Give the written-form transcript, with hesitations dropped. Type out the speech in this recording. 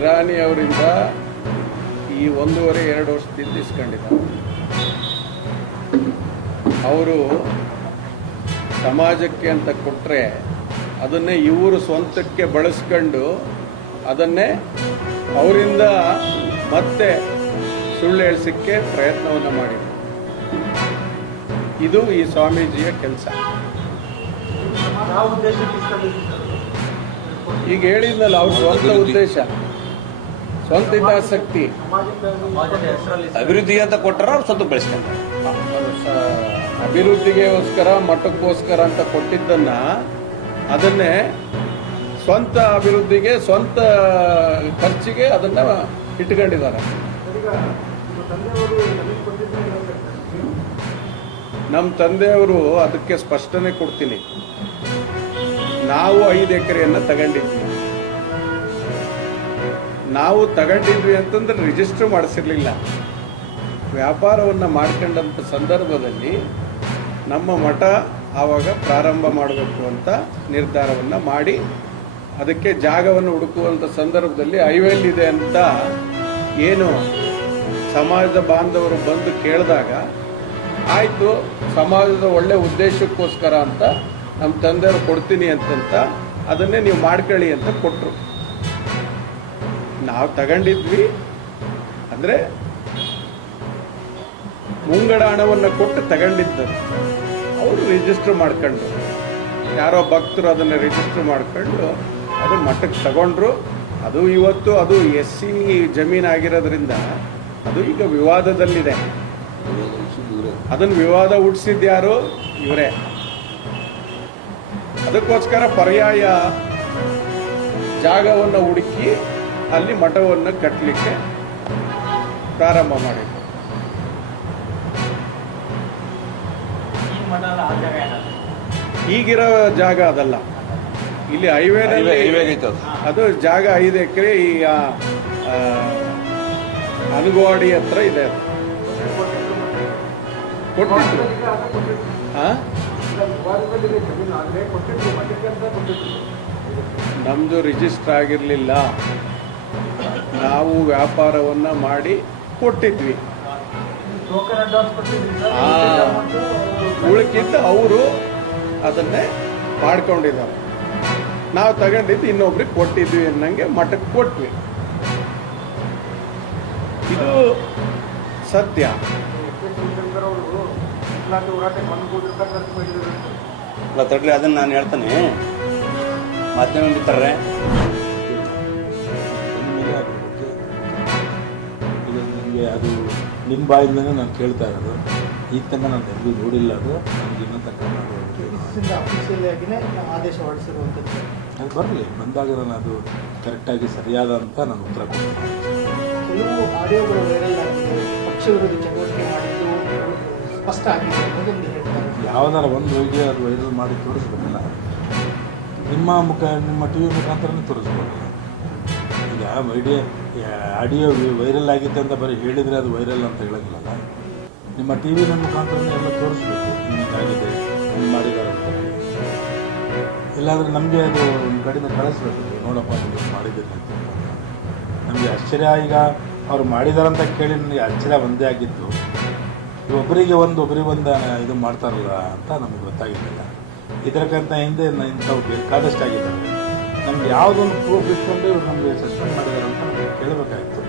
ಇರಾನಿ ಅವರಿಂದ ಈ 1.5-2 ವರ್ಷದಿಂದ ಇಸ್ಕೊಂಡಿದ್ದಾರೆ. ಅವರು ಸಮಾಜಕ್ಕೆ ಅಂತ ಕೊಟ್ಟರೆ ಅದನ್ನೇ ಇವರು ಸ್ವಂತಕ್ಕೆ ಬಳಸ್ಕೊಂಡು ಅದನ್ನೇ ಅವರಿಂದ ಮತ್ತೆ ಸುಳ್ಳು ಹೇಳಿಸಲಿಕ್ಕೆ ಪ್ರಯತ್ನವನ್ನು ಮಾಡಿದರು. ಇದು ಈ ಸ್ವಾಮೀಜಿಯ ಕೆಲಸ. ಈಗ ಹೇಳಿದ್ನಲ್ಲ, ಅವ್ರ ಸ್ವಂತ ಉದ್ದೇಶ, ಸ್ವಂತ ಹಿತಾಸಕ್ತಿ, ಅಭಿವೃದ್ಧಿ ಅಂತ ಕೊಟ್ಟರ ಅವ್ರು ಸ್ವಂತ ಬೆಳೆಸ್ಕೊಂಡ್ರೆ ಅಭಿವೃದ್ಧಿಗೋಸ್ಕರ ಮಠಕ್ಕೋಸ್ಕರ ಅಂತ ಕೊಟ್ಟಿದ್ದನ್ನ ಅದನ್ನೇ ಸ್ವಂತ ಅಭಿವೃದ್ಧಿಗೆ ಸ್ವಂತ ಖರ್ಚಿಗೆ ಅದನ್ನ ಇಟ್ಕೊಂಡಿದ್ದಾರೆ. ನಮ್ಮ ತಂದೆಯವರು ಅದಕ್ಕೆ ಸ್ಪಷ್ಟನೆ ಕೊಡ್ತೀನಿ. ನಾವು 5 ಎಕರೆಯನ್ನು ತಗೊಂಡಿದ್ವಿ. ನಾವು ತಗೊಂಡಿದ್ವಿ ಅಂತಂದ್ರೆ ರಿಜಿಸ್ಟರ್ ಮಾಡಿಸಿರ್ಲಿಲ್ಲ. ವ್ಯಾಪಾರವನ್ನು ಮಾಡ್ಕೊಂಡಂಥ ಸಂದರ್ಭದಲ್ಲಿ ನಮ್ಮ ಮಠ ಆವಾಗ ಪ್ರಾರಂಭ ಮಾಡಬೇಕು ಅಂತ ನಿರ್ಧಾರವನ್ನು ಮಾಡಿ ಅದಕ್ಕೆ ಜಾಗವನ್ನು ಹುಡುಕುವಂಥ ಸಂದರ್ಭದಲ್ಲಿ ಹೈವೇಲಿದೆ ಅಂತ ಏನು ಸಮಾಜದ ಬಾಂಧವರು ಬಂದು ಕೇಳಿದಾಗ ಆಯಿತು, ಸಮಾಜದ ಒಳ್ಳೆ ಉದ್ದೇಶಕ್ಕೋಸ್ಕರ ಅಂತ ನಮ್ಮ ತಂದೆಯವರು ಕೊಡ್ತೀನಿ ಅಂತಂತ ಅದನ್ನೇ ನೀವು ಮಾಡ್ಕೊಳ್ಳಿ ಅಂತ ಕೊಟ್ಟರು. ನಾವು ತಗೊಂಡಿದ್ವಿ ಅಂದರೆ ಮುಂಗಡ ಹಣವನ್ನು ಕೊಟ್ಟು ತಗೊಂಡಿದ್ದರು. ಅವರು ರಿಜಿಸ್ಟರ್ ಮಾಡ್ಕೊಂಡ್ರು, ಯಾರೋ ಭಕ್ತರು ಅದನ್ನು ರಿಜಿಸ್ಟರ್ ಮಾಡ್ಕೊಂಡು ಅದು ಮಠಕ್ಕೆ ತಗೊಂಡ್ರು. ಅದು ಇವತ್ತು ಅದು SC ಜಮೀನಾಗಿರೋದ್ರಿಂದ ಅದು ಈಗ ವಿವಾದದಲ್ಲಿದೆ. ಅದನ್ನು ವಿವಾದ ಹುಟ್ಟಿಸಿದ್ದು ಯಾರು? ಇವರೇ. ಅದಕ್ಕೋಸ್ಕರ ಪರ್ಯಾಯ ಜಾಗವನ್ನು ಹುಡುಕಿ ಅಲ್ಲಿ ಮಠವನ್ನು ಕಟ್ಟಲಿಕ್ಕೆ ಪ್ರಾರಂಭ ಮಾಡಿದ್ರು. ಈಗಿರೋ ಜಾಗ ಅದಲ್ಲ, ಇಲ್ಲಿ ಹೈವೇನಲ್ಲಿ ಅದು ಜಾಗ 5 ಎಕರೆ ಈ ಅನುಗವಾಡಿ ಹತ್ರ ಇದೆ. ಕೊಟ್ಟಿದ್ರು. ನಮ್ದು ರಿಜಿಸ್ಟರ್ ಆಗಿರಲಿಲ್ಲ. ನಾವು ವ್ಯಾಪಾರವನ್ನ ಮಾಡಿ ಕೊಟ್ಟಿದ್ವಿ. ಉಳಿಕಿದ್ದ ಅವರು ಅದನ್ನೇ ಮಾಡ್ಕೊಂಡಿದ್ದಾರೆ. ನಾವು ತಗೊಂಡಿದ್ದು ಇನ್ನೊಬ್ರಿಗೆ ಕೊಟ್ಟಿದ್ವಿ ಅನ್ನಂಗೆ ಮಠಕ್ಕೆ ಕೊಟ್ವಿ. ಇದು ಸತ್ಯ. ತಡ್ಲಿ, ಅದನ್ನ ನಾನು ಹೇಳ್ತೇನೆ. ಮಾಧ್ಯಮ ಮಿತ್ರರೇ, ನಿಮಗೆ ಅದು ನಿಮ್ಮ ಬಾಯಿಂದನೇ ನಾನು ಕೇಳ್ತಾ ಇರೋದು. ಈಗ ತನಕ ನಾನು ಎಲ್ಲಿ ನೋಡಿಲ್ಲ. ಅದು ನನಗೆ ಇನ್ನೂ ತನಕ ಆದೇಶ ಹೊರಡಿಸಿರುವಂಥದ್ದು ಅದು ಬರಲಿ, ಬಂದಾಗ ನಾನು ಅದು ಕರೆಕ್ಟಾಗಿ ಸರಿಯಾದ ಅಂತ ನಾನು ಉತ್ತರ ಕೊಡ್ತೀನಿ. ಕೆಲವು ಆಡಿಯೋಗಳು ವೈರಲ್ ಆಗಿದೆ, ಪಕ್ಷ ವಿರೋಧಿ ಚಟುವಟಿಕೆ ಮಾಡಿದ್ದು ಸ್ಪಷ್ಟ ಆಗಿದೆ ಅನ್ನೋದೊಂದು ಹೇಳ್ತಾರೆ. ಯಾವುದಾರ ಒಂದು ಹೋಗಿ ಅದು ವೈರಲ್ ಮಾಡಿ ತೋರಿಸ್ಬೇಕಲ್ಲ. ನಿಮ್ಮ ಟಿ ವಿ ಮುಖಾಂತರನೇ ತೋರಿಸ್ಬೇಕಲ್ಲ. ಈಗ ಆಡಿಯೋ ವೈರಲ್ ಆಗಿದ್ದೆ ಅಂತ ಬರೀ ಹೇಳಿದರೆ ಅದು ವೈರಲ್ ಅಂತ ಹೇಳೋಂಗಿಲ್ಲಲ್ಲ. ನಿಮ್ಮ ಟಿ ವಿನ ಮುಖಾಂತರನೇ ಎಲ್ಲ ತೋರಿಸ್ಬೇಕು, ಹಿಂಗಾಗಿದೆ, ಹಿಂಗೆ ಮಾಡಿದ್ದಾರೆ ಅಂತ. ಇಲ್ಲಾಂದರೆ ನಮಗೆ ಅದು ಒಂದು ಕಡೆಯಿಂದ ಕಳಿಸ್ಬೇಕು, ನೋಡಪ್ಪ ನೀವು ಮಾಡಿದ್ದೀರಿ ಅಂತ. ನಮಗೆ ಆಶ್ಚರ್ಯ, ಈಗ ಅವ್ರು ಮಾಡಿದಾರಂತ ಕೇಳಿ ನನಗೆ ಆಶ್ಚರ್ಯ ಒಂದೇ ಆಗಿತ್ತು. ಒಬ್ಬರಿಗೆ ಒಂದು ಇದು ಮಾಡ್ತಾರಲ್ಲ ಅಂತ ನಮಗೆ ಗೊತ್ತಾಗಿದ್ದಿಲ್ಲ. ಇದಕ್ಕಿಂತ ಹಿಂದೆ ಇಂಥವು ಬೇಕಾದಷ್ಟು ಆಗಿದ್ದಾವೆ. ನಮ್ಗೆ ಯಾವುದೊಂದು ಪ್ರೂಫ್ ಇಟ್ಕೊಂಡು ಇವ್ರು ನಮಗೆ ಸಸ್ಪೆಂಡ್ ಮಾಡಿದಾರೆ ಅಂತ ನಮಗೆ ಕೇಳಬೇಕಾಗಿತ್ತು.